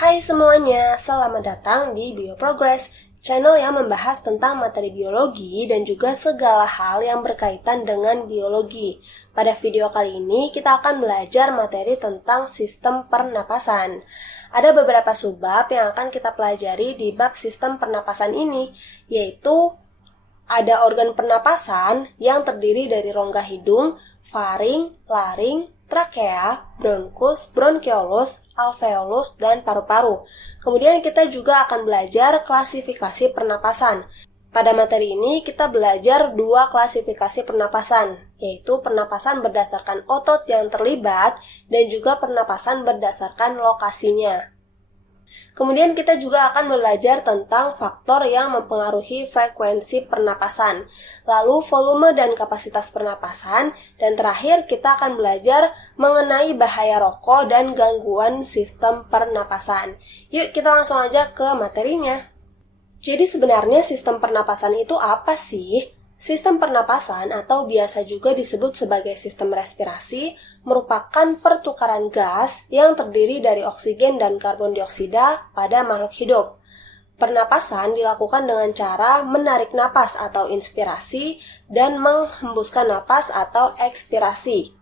Hai semuanya, selamat datang di BioProgress, channel yang membahas tentang materi biologi dan juga segala hal yang berkaitan dengan biologi. Pada video kali ini, kita akan belajar materi tentang sistem pernapasan. Ada beberapa subbab yang akan kita pelajari di bab sistem pernapasan ini, yaitu ada organ pernapasan yang terdiri dari rongga hidung, faring, laring, trakea, bronkus, bronkiolus, alveolus, dan paru-paru. Kemudian kita juga akan belajar klasifikasi pernapasan. Pada materi ini kita belajar dua klasifikasi pernapasan, yaitu pernapasan berdasarkan otot yang terlibat dan juga pernapasan berdasarkan lokasinya. Kemudian kita juga akan belajar tentang faktor yang mempengaruhi frekuensi pernapasan, lalu volume dan kapasitas pernapasan, dan terakhir kita akan belajar mengenai bahaya rokok dan gangguan sistem pernapasan. Yuk kita langsung aja ke materinya. Jadi sebenarnya sistem pernapasan itu apa sih? Sistem pernapasan atau biasa juga disebut sebagai sistem respirasi merupakan pertukaran gas yang terdiri dari oksigen dan karbon dioksida pada makhluk hidup. Pernapasan dilakukan dengan cara menarik napas atau inspirasi dan menghembuskan napas atau ekspirasi.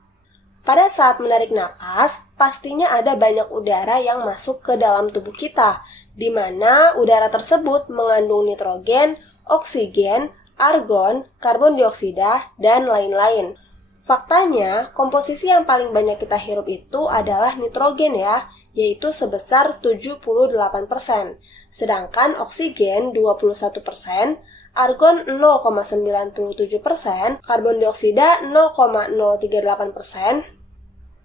Pada saat menarik napas, pastinya ada banyak udara yang masuk ke dalam tubuh kita, di mana udara tersebut mengandung nitrogen, oksigen, argon, karbon dioksida, dan lain-lain. Faktanya, komposisi yang paling banyak kita hirup itu adalah nitrogen ya, yaitu sebesar 78%, sedangkan oksigen 21%, argon 0,97%, karbon dioksida 0,038%,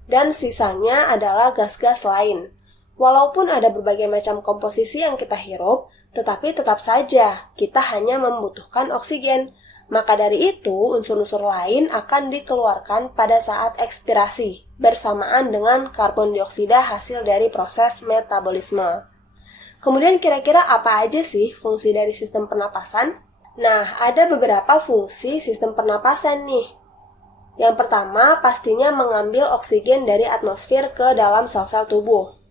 dan sisanya adalah gas-gas lain. Walaupun ada berbagai macam komposisi yang kita hirup, tetapi tetap saja kita hanya membutuhkan oksigen. Maka dari itu, unsur-unsur lain akan dikeluarkan pada saat ekspirasi, bersamaan dengan karbon dioksida hasil dari proses metabolisme. Kemudian kira-kira apa aja sih fungsi dari sistem pernapasan? Nah, ada beberapa fungsi sistem pernapasan nih. Yang pertama, pastinya mengambil oksigen dari atmosfer ke dalam sel-sel tubuh.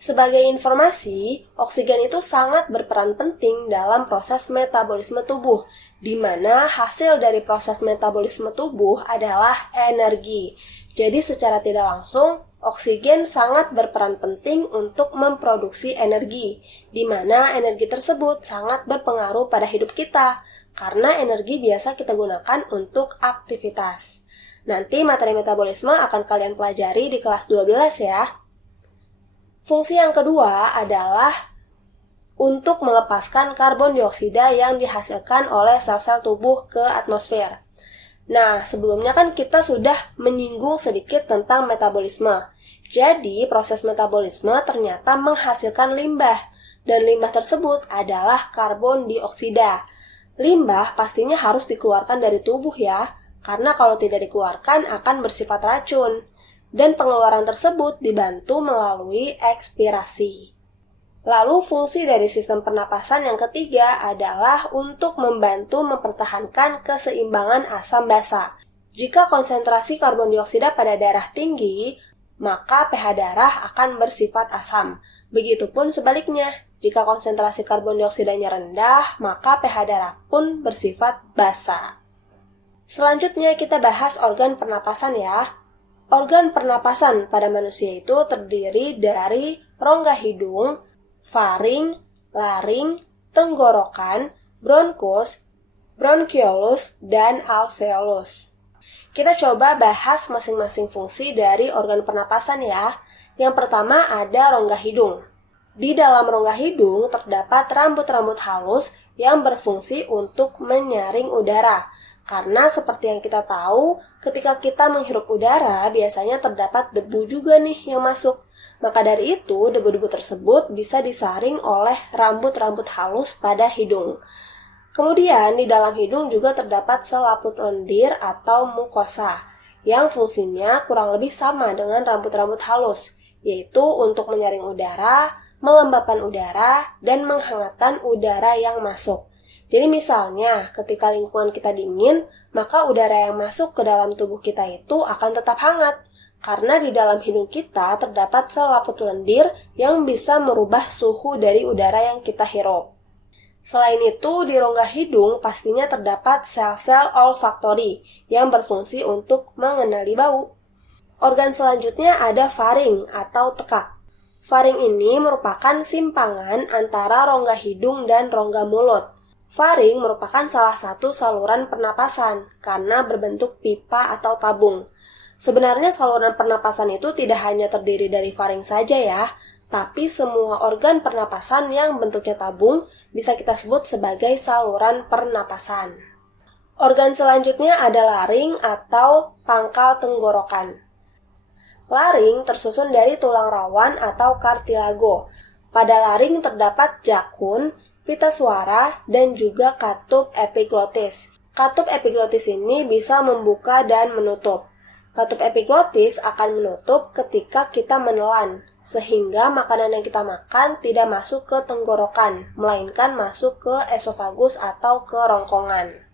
Sebagai informasi, oksigen itu sangat berperan penting dalam proses metabolisme tubuh, di mana hasil dari proses metabolisme tubuh adalah energi. Jadi secara tidak langsung, oksigen sangat berperan penting untuk memproduksi energi, di mana energi tersebut sangat berpengaruh pada hidup kita, karena energi biasa kita gunakan untuk aktivitas. Nanti materi metabolisme akan kalian pelajari di kelas 12 ya. Fungsi yang kedua adalah untuk melepaskan karbon dioksida yang dihasilkan oleh sel-sel tubuh ke atmosfer. Nah, sebelumnya kan kita sudah menyinggung sedikit tentang metabolisme. Jadi, proses metabolisme ternyata menghasilkan limbah, dan limbah tersebut adalah karbon dioksida. Limbah pastinya harus dikeluarkan dari tubuh ya, karena kalau tidak dikeluarkan akan bersifat racun. Dan pengeluaran tersebut dibantu melalui ekspirasi. Lalu fungsi dari sistem pernapasan yang ketiga adalah untuk membantu mempertahankan keseimbangan asam basa. Jika konsentrasi karbon dioksida pada darah tinggi, maka pH darah akan bersifat asam. Begitupun sebaliknya, jika konsentrasi karbon dioksidanya rendah, maka pH darah pun bersifat basa. Selanjutnya kita bahas organ pernapasan ya. Organ pernapasan pada manusia itu terdiri dari rongga hidung, faring, laring, tenggorokan, bronkus, bronkiolus, dan alveolus. Kita coba bahas masing-masing fungsi dari organ pernapasan ya. Yang pertama ada rongga hidung. Di dalam rongga hidung terdapat rambut-rambut halus yang berfungsi untuk menyaring udara. Karena seperti yang kita tahu, ketika kita menghirup udara, biasanya terdapat debu juga nih yang masuk. Maka dari itu, debu-debu tersebut bisa disaring oleh rambut-rambut halus pada hidung. Kemudian, di dalam hidung juga terdapat selaput lendir atau mukosa, yang fungsinya kurang lebih sama dengan rambut-rambut halus, yaitu untuk menyaring udara, melembabkan udara, dan menghangatkan udara yang masuk. Jadi misalnya ketika lingkungan kita dingin, maka udara yang masuk ke dalam tubuh kita itu akan tetap hangat. karena di dalam hidung kita terdapat selaput lendir yang bisa merubah suhu dari udara yang kita hirup. Selain itu, di rongga hidung pastinya terdapat sel-sel olfaktori yang berfungsi untuk mengenali bau. Organ selanjutnya ada faring atau tekak. Faring ini merupakan simpangan antara rongga hidung dan rongga mulut. Faring merupakan salah satu saluran pernapasan karena berbentuk pipa atau tabung. Sebenarnya saluran pernapasan itu tidak hanya terdiri dari faring saja ya, tapi semua organ pernapasan yang bentuknya tabung bisa kita sebut sebagai saluran pernapasan. Organ selanjutnya ada laring atau pangkal tenggorokan. Laring tersusun dari tulang rawan atau kartilago. Pada laring terdapat jakun, pita suara, dan juga katup epiglotis. Katup epiglotis ini bisa membuka dan menutup. Katup epiglotis akan menutup ketika kita menelan, sehingga makanan yang kita makan tidak masuk ke tenggorokan, melainkan masuk ke esofagus atau ke rongkongan.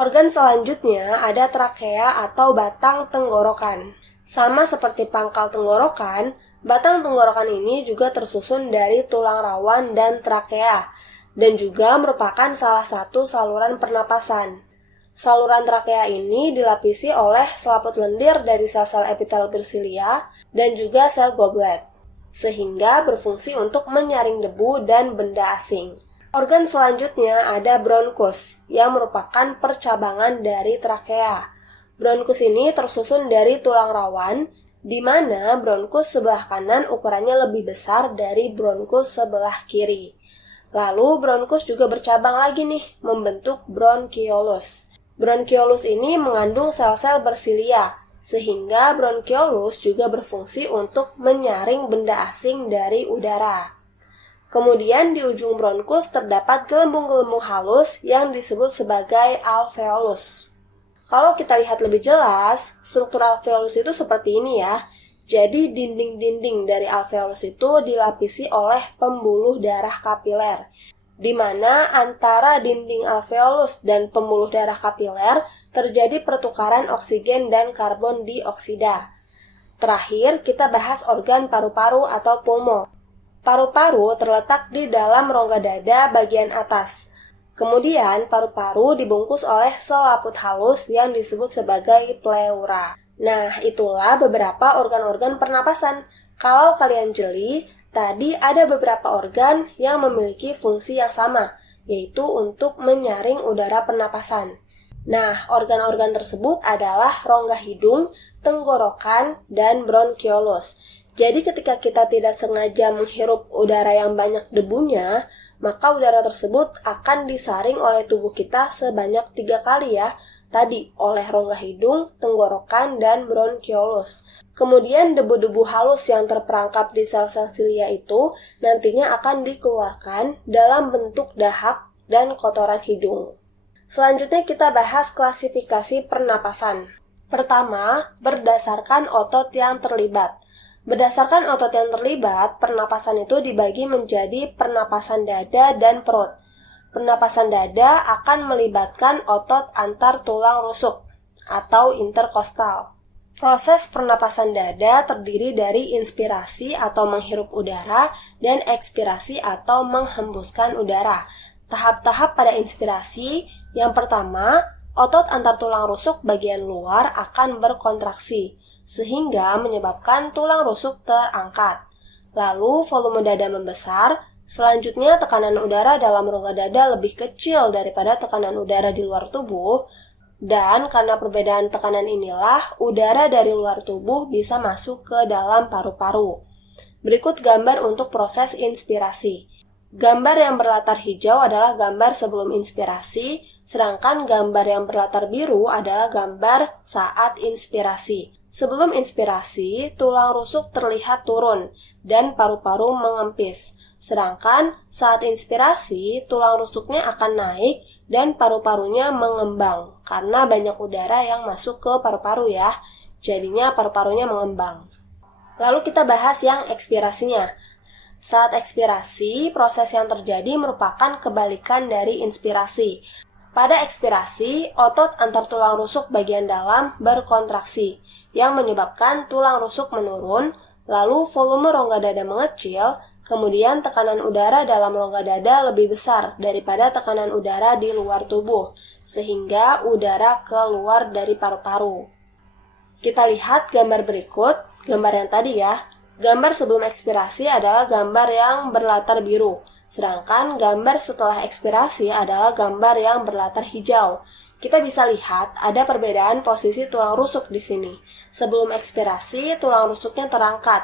Organ selanjutnya ada trakea atau batang tenggorokan. Sama seperti pangkal tenggorokan, batang tenggorokan ini juga tersusun dari tulang rawan dan trakea, dan juga merupakan salah satu saluran pernapasan. Saluran trakea ini dilapisi oleh selaput lendir dari sel-sel epitel bersilia dan juga sel goblet, sehingga berfungsi untuk menyaring debu dan benda asing. Organ selanjutnya ada bronkus, yang merupakan percabangan dari trakea. Bronkus ini tersusun dari tulang rawan, di mana bronkus sebelah kanan ukurannya lebih besar dari bronkus sebelah kiri. Lalu bronkus juga bercabang lagi nih, membentuk bronkiolus. Bronkiolus ini mengandung sel-sel bersilia, sehingga bronkiolus juga berfungsi untuk menyaring benda asing dari udara. Kemudian di ujung bronkus terdapat gelembung-gelembung halus yang disebut sebagai alveolus. Kalau kita lihat lebih jelas, struktur alveolus itu seperti ini ya. Jadi dinding-dinding dari alveolus itu dilapisi oleh pembuluh darah kapiler, di mana antara dinding alveolus dan pembuluh darah kapiler terjadi pertukaran oksigen dan karbon dioksida. Terakhir, kita bahas organ paru-paru atau pulmo. Paru-paru terletak di dalam rongga dada bagian atas. Kemudian, paru-paru dibungkus oleh selaput halus yang disebut sebagai pleura. Nah, itulah beberapa organ-organ pernapasan. Kalau kalian jeli, tadi ada beberapa organ yang memiliki fungsi yang sama, yaitu untuk menyaring udara pernapasan. Nah, organ-organ tersebut adalah rongga hidung, tenggorokan, dan bronkiolus. Jadi ketika kita tidak sengaja menghirup udara yang banyak debunya, maka udara tersebut akan disaring oleh tubuh kita sebanyak 3 kali ya. Tadi oleh rongga hidung, tenggorokan, dan bronkiolus. Kemudian debu-debu halus yang terperangkap di sel-sel silia itu nantinya akan dikeluarkan dalam bentuk dahak dan kotoran hidung. Selanjutnya kita bahas klasifikasi pernapasan. Pertama, berdasarkan otot yang terlibat. Berdasarkan otot yang terlibat, pernapasan itu dibagi menjadi pernapasan dada dan perut. Pernapasan dada akan melibatkan otot antar tulang rusuk atau interkostal. Proses pernapasan dada terdiri dari inspirasi atau menghirup udara dan ekspirasi atau menghembuskan udara. Tahap-tahap pada inspirasi, yang pertama, otot antar tulang rusuk bagian luar akan berkontraksi, sehingga menyebabkan tulang rusuk terangkat. Lalu volume dada membesar, selanjutnya tekanan udara dalam rongga dada lebih kecil daripada tekanan udara di luar tubuh, dan karena perbedaan tekanan inilah udara dari luar tubuh bisa masuk ke dalam paru-paru. Berikut gambar untuk proses inspirasi. Gambar yang berlatar hijau adalah gambar sebelum inspirasi, sedangkan gambar yang berlatar biru adalah gambar saat inspirasi. Sebelum inspirasi, tulang rusuk terlihat turun dan paru-paru mengempis. Sedangkan saat inspirasi, tulang rusuknya akan naik dan paru-parunya mengembang karena banyak udara yang masuk ke paru-paru ya. Jadinya paru-parunya mengembang. Lalu kita bahas yang ekspirasinya. Saat ekspirasi, proses yang terjadi merupakan kebalikan dari inspirasi. Pada ekspirasi, otot antar tulang rusuk bagian dalam berkontraksi, yang menyebabkan tulang rusuk menurun, lalu volume rongga dada mengecil, kemudian tekanan udara dalam rongga dada lebih besar daripada tekanan udara di luar tubuh, sehingga udara keluar dari paru-paru. Kita lihat gambar berikut, gambar yang tadi ya. Gambar sebelum ekspirasi adalah gambar yang berlatar biru. Sedangkan gambar setelah ekspirasi adalah gambar yang berlatar hijau. Kita bisa lihat ada perbedaan posisi tulang rusuk di sini. Sebelum ekspirasi, tulang rusuknya terangkat.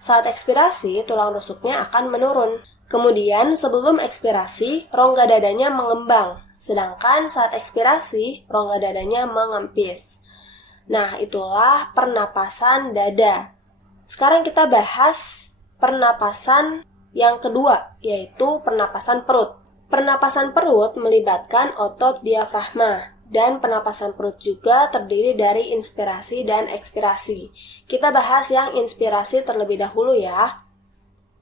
Saat ekspirasi, tulang rusuknya akan menurun. Kemudian, sebelum ekspirasi, rongga dadanya mengembang. Sedangkan saat ekspirasi, rongga dadanya mengempis. Nah, itulah pernapasan dada. Sekarang kita bahas pernapasan yang kedua, yaitu pernapasan perut. Pernapasan perut melibatkan otot diafragma, dan pernapasan perut juga terdiri dari inspirasi dan ekspirasi. Kita bahas yang inspirasi terlebih dahulu ya.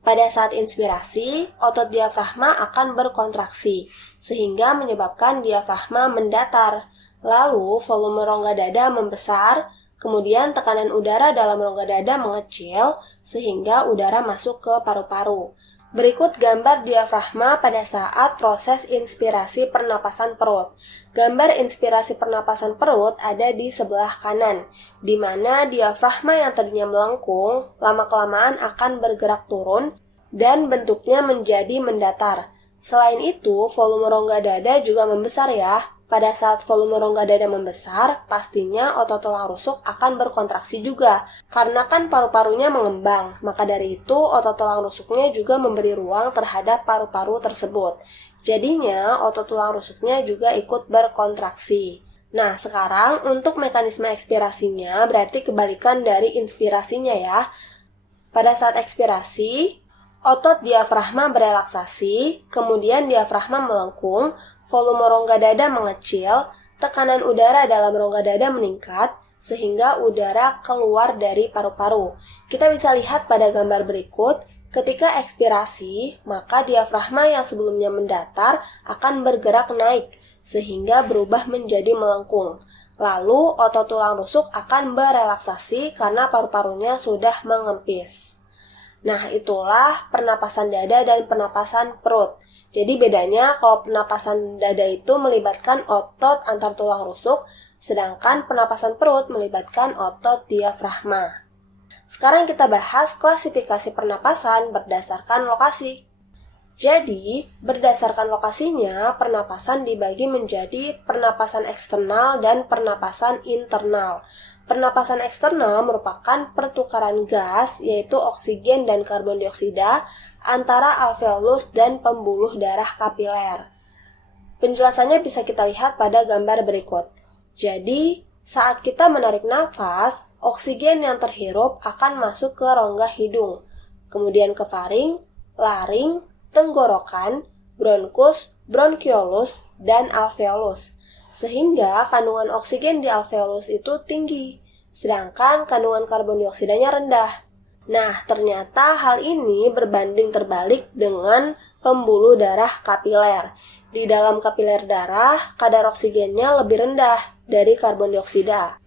Pada saat inspirasi, otot diafragma akan berkontraksi, sehingga menyebabkan diafragma mendatar. Lalu, volume rongga dada membesar, kemudian tekanan udara dalam rongga dada mengecil sehingga udara masuk ke paru-paru. Berikut gambar diafragma pada saat proses inspirasi pernapasan perut. Gambar inspirasi pernapasan perut ada di sebelah kanan, di mana diafragma yang tadinya melengkung lama-kelamaan akan bergerak turun dan bentuknya menjadi mendatar. Selain itu, volume rongga dada juga membesar ya. Pada saat volume rongga dada membesar, pastinya otot tulang rusuk akan berkontraksi juga. Karena kan paru-parunya mengembang, maka dari itu otot tulang rusuknya juga memberi ruang terhadap paru-paru tersebut. Jadinya otot tulang rusuknya juga ikut berkontraksi. Nah, sekarang untuk mekanisme ekspirasinya berarti kebalikan dari inspirasinya ya. Pada saat ekspirasi, otot diafragma berelaksasi, kemudian diafragma melengkung, volume rongga dada mengecil, tekanan udara dalam rongga dada meningkat, sehingga udara keluar dari paru-paru. Kita bisa lihat pada gambar berikut, ketika ekspirasi, maka diafragma yang sebelumnya mendatar akan bergerak naik, sehingga berubah menjadi melengkung. Lalu, otot tulang rusuk akan berelaksasi karena paru-parunya sudah mengempis. Nah, itulah pernapasan dada dan pernapasan perut. Jadi bedanya kalau pernapasan dada itu melibatkan otot antar tulang rusuk, sedangkan pernapasan perut melibatkan otot diafragma. Sekarang kita bahas klasifikasi pernapasan berdasarkan lokasi. Jadi, berdasarkan lokasinya, pernapasan dibagi menjadi pernapasan eksternal dan pernapasan internal. Pernapasan eksternal merupakan pertukaran gas, yaitu oksigen dan karbon dioksida, antara alveolus dan pembuluh darah kapiler. Penjelasannya bisa kita lihat pada gambar berikut. Jadi, saat kita menarik nafas, oksigen yang terhirup akan masuk ke rongga hidung, kemudian ke faring, laring, tenggorokan, bronkus, bronkiolus, dan alveolus. Sehingga kandungan oksigen di alveolus itu tinggi, sedangkan kandungan karbon dioksidanya rendah. Nah, ternyata hal ini berbanding terbalik dengan pembuluh darah kapiler. Di dalam kapiler darah, kadar oksigennya lebih rendah dari karbon dioksida.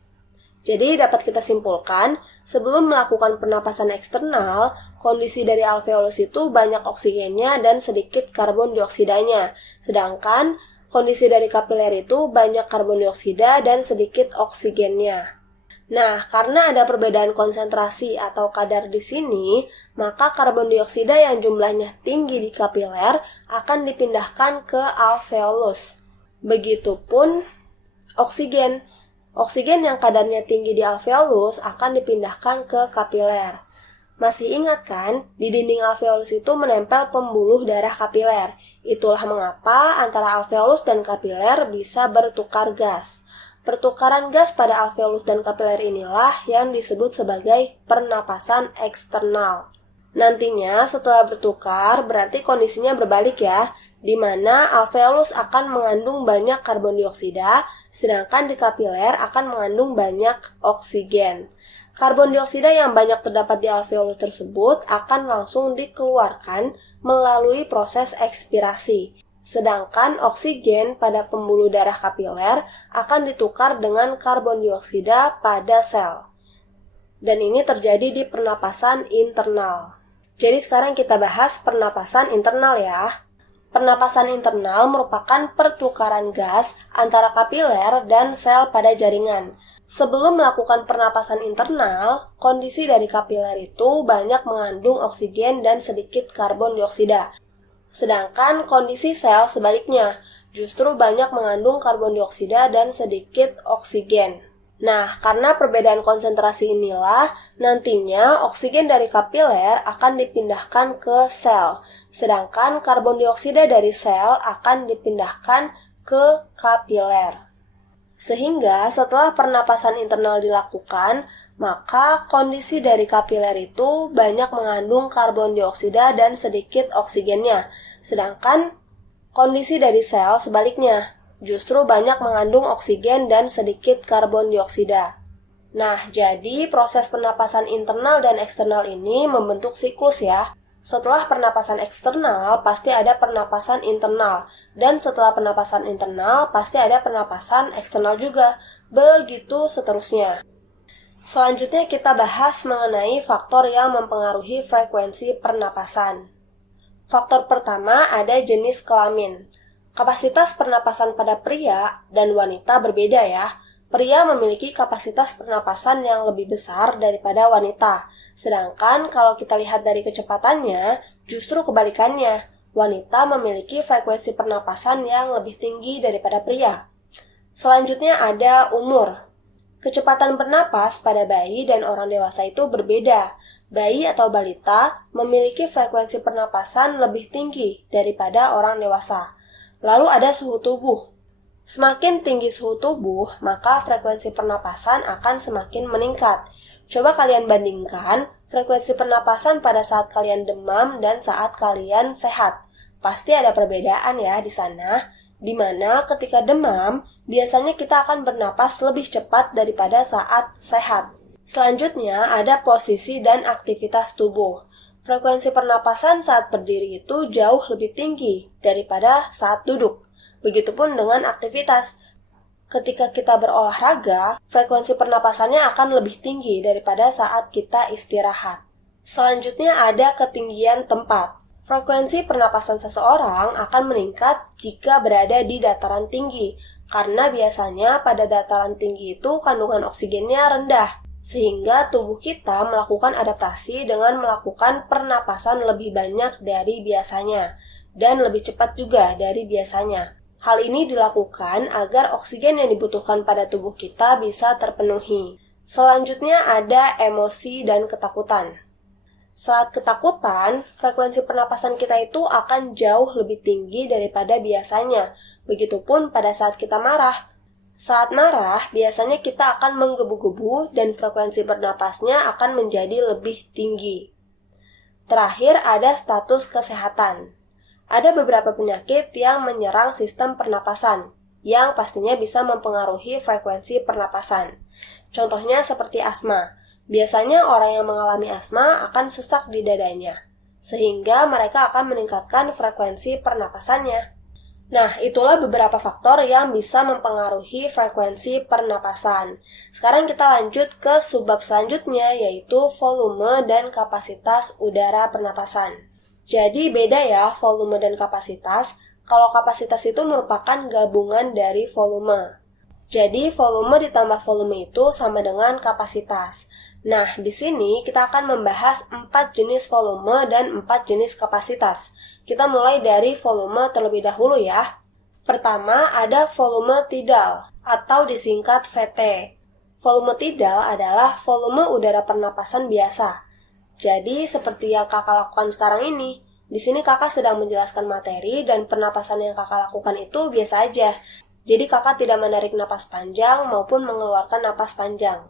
Jadi dapat kita simpulkan, sebelum melakukan pernapasan eksternal, kondisi dari alveolus itu banyak oksigennya dan sedikit karbon dioksidanya. Sedangkan kondisi dari kapiler itu banyak karbon dioksida dan sedikit oksigennya. Nah, karena ada perbedaan konsentrasi atau kadar di sini, maka karbon dioksida yang jumlahnya tinggi di kapiler akan dipindahkan ke alveolus. Begitupun oksigen. Oksigen yang kadarnya tinggi di alveolus akan dipindahkan ke kapiler. Masih ingat kan, di dinding alveolus itu menempel pembuluh darah kapiler. Itulah mengapa antara alveolus dan kapiler bisa bertukar gas. Pertukaran gas pada alveolus dan kapiler inilah yang disebut sebagai pernapasan eksternal. Nantinya setelah bertukar berarti kondisinya berbalik ya, di mana alveolus akan mengandung banyak karbon dioksida, sedangkan di kapiler akan mengandung banyak oksigen. Karbon dioksida yang banyak terdapat di alveolus tersebut akan langsung dikeluarkan melalui proses ekspirasi. Sedangkan oksigen pada pembuluh darah kapiler akan ditukar dengan karbon dioksida pada sel. Dan ini terjadi di pernapasan internal. Jadi sekarang kita bahas pernapasan internal ya. Pernapasan internal merupakan pertukaran gas antara kapiler dan sel pada jaringan. Sebelum melakukan pernapasan internal, kondisi dari kapiler itu banyak mengandung oksigen dan sedikit karbon dioksida. Sedangkan kondisi sel sebaliknya, justru banyak mengandung karbon dioksida dan sedikit oksigen. Nah, karena perbedaan konsentrasi inilah, nantinya oksigen dari kapiler akan dipindahkan ke sel, sedangkan karbon dioksida dari sel akan dipindahkan ke kapiler. Sehingga setelah pernapasan internal dilakukan, maka kondisi dari kapiler itu banyak mengandung karbon dioksida dan sedikit oksigennya, sedangkan kondisi dari sel sebaliknya, justru banyak mengandung oksigen dan sedikit karbon dioksida. Nah, jadi proses pernapasan internal dan eksternal ini membentuk siklus ya. Setelah pernapasan eksternal, pasti ada pernapasan internal. Dan setelah pernapasan internal, pasti ada pernapasan eksternal juga. Begitu seterusnya. Selanjutnya kita bahas mengenai faktor yang mempengaruhi frekuensi pernapasan. Faktor pertama ada jenis kelamin. Kapasitas pernapasan pada pria dan wanita berbeda ya. Pria memiliki kapasitas pernapasan yang lebih besar daripada wanita. Sedangkan kalau kita lihat dari kecepatannya, justru kebalikannya. Wanita memiliki frekuensi pernapasan yang lebih tinggi daripada pria. Selanjutnya ada umur. Kecepatan bernapas pada bayi dan orang dewasa itu berbeda. Bayi atau balita memiliki frekuensi pernapasan lebih tinggi daripada orang dewasa. Lalu ada suhu tubuh. Semakin tinggi suhu tubuh, maka frekuensi pernapasan akan semakin meningkat. Coba kalian bandingkan frekuensi pernapasan pada saat kalian demam dan saat kalian sehat. Pasti ada perbedaan ya di sana, di mana ketika demam, biasanya kita akan bernapas lebih cepat daripada saat sehat. Selanjutnya ada posisi dan aktivitas tubuh. Frekuensi pernapasan saat berdiri itu jauh lebih tinggi daripada saat duduk. Begitupun dengan aktivitas. Ketika kita berolahraga, frekuensi pernapasannya akan lebih tinggi daripada saat kita istirahat. Selanjutnya ada ketinggian tempat. Frekuensi pernapasan seseorang akan meningkat jika berada di dataran tinggi, karena biasanya pada dataran tinggi itu kandungan oksigennya rendah. Sehingga tubuh kita melakukan adaptasi dengan melakukan pernapasan lebih banyak dari biasanya, dan lebih cepat juga dari biasanya. Hal ini dilakukan agar oksigen yang dibutuhkan pada tubuh kita bisa terpenuhi. Selanjutnya ada emosi dan ketakutan. Saat ketakutan, frekuensi pernapasan kita itu akan jauh lebih tinggi daripada biasanya. Begitupun pada saat kita marah. Saat marah, biasanya kita akan menggebu-gebu dan frekuensi bernapasnya akan menjadi lebih tinggi. Terakhir ada status kesehatan. Ada beberapa penyakit yang menyerang sistem pernapasan, yang pastinya bisa mempengaruhi frekuensi pernapasan. Contohnya seperti asma. Biasanya orang yang mengalami asma akan sesak di dadanya, sehingga mereka akan meningkatkan frekuensi pernapasannya. Nah, itulah beberapa faktor yang bisa mempengaruhi frekuensi pernapasan. Sekarang kita lanjut ke subbab selanjutnya, yaitu volume dan kapasitas udara pernapasan. Jadi beda ya volume dan kapasitas. Kalau kapasitas itu merupakan gabungan dari volume. Jadi volume ditambah volume itu sama dengan kapasitas. Nah, di sini kita akan membahas 4 jenis volume dan 4 jenis kapasitas. Kita mulai dari volume terlebih dahulu ya. Pertama ada volume tidal atau disingkat VT. Volume tidal adalah volume udara pernapasan biasa. Jadi seperti yang kakak lakukan sekarang ini. Di sini kakak sedang menjelaskan materi dan pernapasan yang kakak lakukan itu biasa aja. Jadi kakak tidak menarik napas panjang maupun mengeluarkan napas panjang.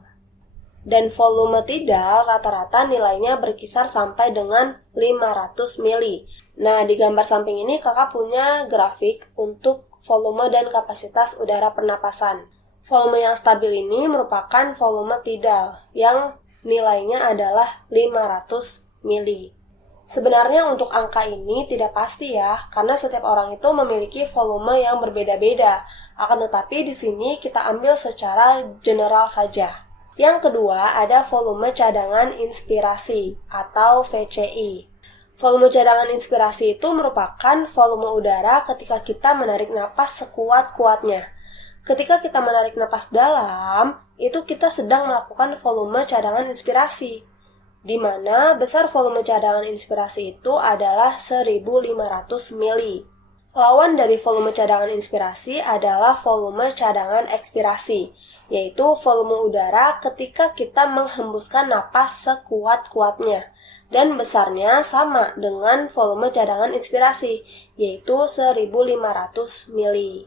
Dan volume tidal rata-rata nilainya berkisar sampai dengan 500 mili. Nah, di gambar samping ini kakak punya grafik untuk volume dan kapasitas udara pernapasan. Volume yang stabil ini merupakan volume tidal yang nilainya adalah 500 mili. Sebenarnya untuk angka ini tidak pasti ya, karena setiap orang itu memiliki volume yang berbeda-beda. Akan tetapi di sini kita ambil secara general saja. Yang kedua ada volume cadangan inspirasi atau VCI. Volume cadangan inspirasi itu merupakan volume udara ketika kita menarik napas sekuat-kuatnya. Ketika kita menarik napas dalam, itu kita sedang melakukan volume cadangan inspirasi, di mana besar volume cadangan inspirasi itu adalah 1500 mili. Lawan dari volume cadangan inspirasi adalah volume cadangan ekspirasi, yaitu volume udara ketika kita menghembuskan napas sekuat-kuatnya. Dan besarnya sama dengan volume cadangan inspirasi, yaitu 1500 mili.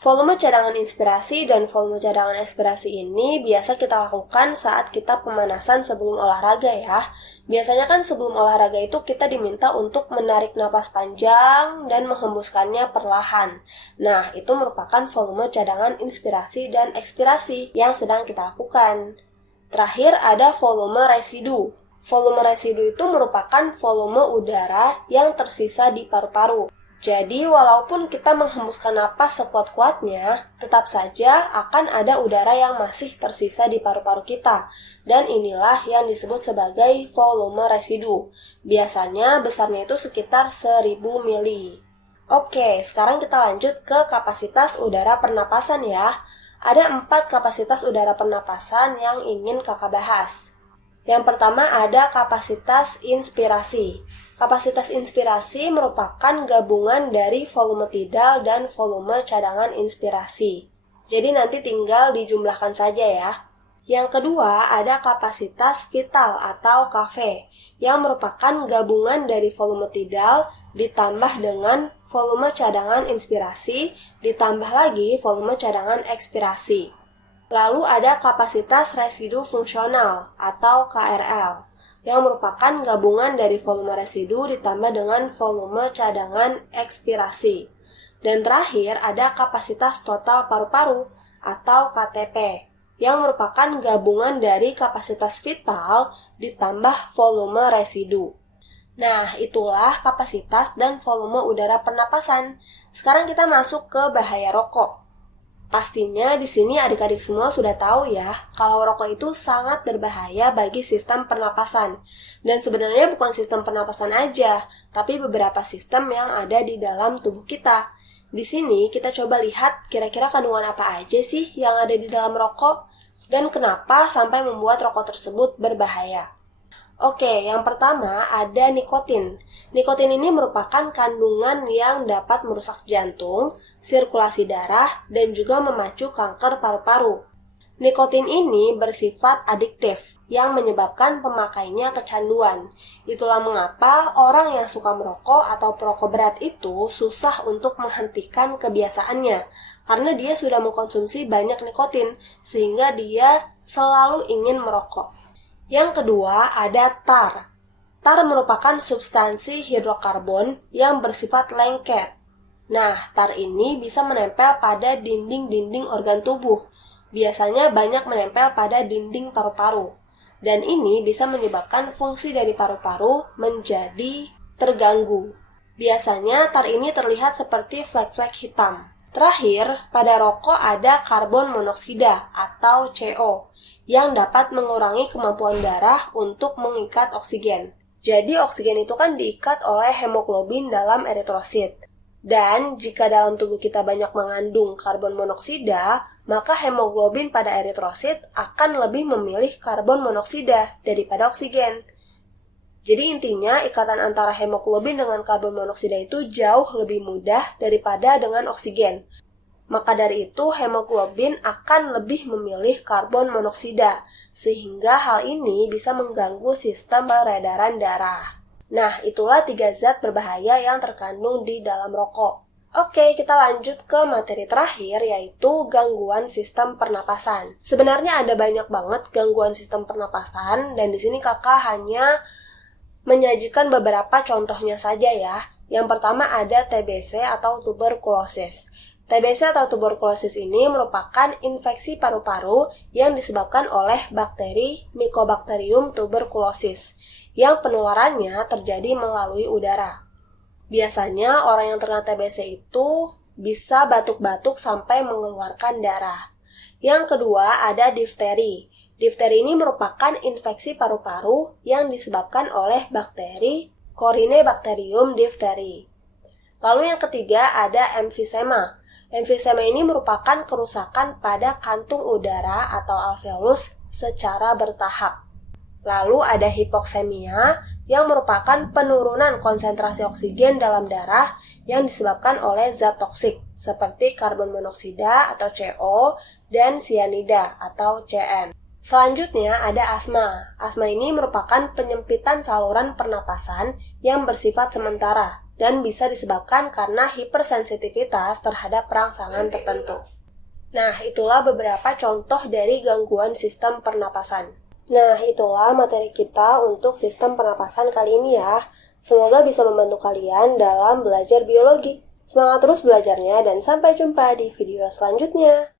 Volume cadangan inspirasi dan volume cadangan ekspirasi ini biasa kita lakukan saat kita pemanasan sebelum olahraga ya. Biasanya kan sebelum olahraga itu kita diminta untuk menarik napas panjang dan menghembuskannya perlahan. Nah, itu merupakan volume cadangan inspirasi dan ekspirasi yang sedang kita lakukan. Terakhir ada volume residu. Volume residu itu merupakan volume udara yang tersisa di paru-paru. Jadi, walaupun kita menghembuskan napas sekuat-kuatnya, tetap saja akan ada udara yang masih tersisa di paru-paru kita. Dan inilah yang disebut sebagai volume residu. Biasanya besarnya itu sekitar 1000 mili. Oke, sekarang kita lanjut ke kapasitas udara pernapasan ya. Ada 4 kapasitas udara pernapasan yang ingin kakak bahas. Yang pertama ada kapasitas inspirasi. Kapasitas inspirasi merupakan gabungan dari volume tidal dan volume cadangan inspirasi. Jadi nanti tinggal dijumlahkan saja ya. Yang kedua ada kapasitas vital atau KV, yang merupakan gabungan dari volume tidal ditambah dengan volume cadangan inspirasi ditambah lagi volume cadangan ekspirasi. Lalu ada kapasitas residu fungsional atau KRL, yang merupakan gabungan dari volume residu ditambah dengan volume cadangan ekspirasi. Dan terakhir ada kapasitas total paru-paru atau KTP, yang merupakan gabungan dari kapasitas vital ditambah volume residu. Nah, itulah kapasitas dan volume udara pernapasan. Sekarang kita masuk ke bahaya rokok. Pastinya di sini adik-adik semua sudah tahu ya, kalau rokok itu sangat berbahaya bagi sistem pernapasan. Dan sebenarnya bukan sistem pernapasan aja, tapi beberapa sistem yang ada di dalam tubuh kita. Di sini kita coba lihat kira-kira kandungan apa aja sih yang ada di dalam rokok, dan kenapa sampai membuat rokok tersebut berbahaya. Oke, yang pertama ada nikotin. Nikotin ini merupakan kandungan yang dapat merusak jantung, sirkulasi darah, dan juga memacu kanker paru-paru. Nikotin ini bersifat adiktif, yang menyebabkan pemakainya kecanduan. Itulah mengapa orang yang suka merokok atau perokok berat itu susah untuk menghentikan kebiasaannya, karena dia sudah mengkonsumsi banyak nikotin, sehingga dia selalu ingin merokok. Yang kedua ada tar. Tar merupakan substansi hidrokarbon yang bersifat lengket. Nah, tar ini bisa menempel pada dinding-dinding organ tubuh. Biasanya banyak menempel pada dinding paru-paru. Dan ini bisa menyebabkan fungsi dari paru-paru menjadi terganggu. Biasanya tar ini terlihat seperti flek-flek hitam. Terakhir, pada rokok ada karbon monoksida atau CO yang dapat mengurangi kemampuan darah untuk mengikat oksigen. Jadi oksigen itu kan diikat oleh hemoglobin dalam eritrosit. Dan jika dalam tubuh kita banyak mengandung karbon monoksida, maka hemoglobin pada eritrosit akan lebih memilih karbon monoksida daripada oksigen. Jadi intinya ikatan antara hemoglobin dengan karbon monoksida itu jauh lebih mudah daripada dengan oksigen. Maka dari itu hemoglobin akan lebih memilih karbon monoksida, sehingga hal ini bisa mengganggu sistem peredaran darah. Nah, itulah 3 zat berbahaya yang terkandung di dalam rokok. Oke, kita lanjut ke materi terakhir, yaitu gangguan sistem pernapasan. Sebenarnya ada banyak banget gangguan sistem pernapasan, dan di sini kakak hanya menyajikan beberapa contohnya saja ya. Yang pertama ada TBC atau tuberkulosis. TBC atau tuberkulosis ini merupakan infeksi paru-paru yang disebabkan oleh bakteri Mycobacterium tuberculosis, yang penularannya terjadi melalui udara. Biasanya orang yang terkena TBC itu bisa batuk-batuk sampai mengeluarkan darah. Yang kedua ada difteri. Difteri ini merupakan infeksi paru-paru yang disebabkan oleh bakteri Corynebacterium diphtheri. Lalu yang ketiga ada emfisema. Emfisema ini merupakan kerusakan pada kantung udara atau alveolus secara bertahap. Lalu ada hipoksemia yang merupakan penurunan konsentrasi oksigen dalam darah yang disebabkan oleh zat toksik seperti karbon monoksida atau CO dan sianida atau CN. Selanjutnya ada asma. Asma ini merupakan penyempitan saluran pernapasan yang bersifat sementara dan bisa disebabkan karena hipersensitivitas terhadap rangsangan tertentu. Nah, itulah beberapa contoh dari gangguan sistem pernapasan. Nah, itulah materi kita untuk sistem pernapasan kali ini ya. Semoga bisa membantu kalian dalam belajar biologi. Semangat terus belajarnya dan sampai jumpa di video selanjutnya.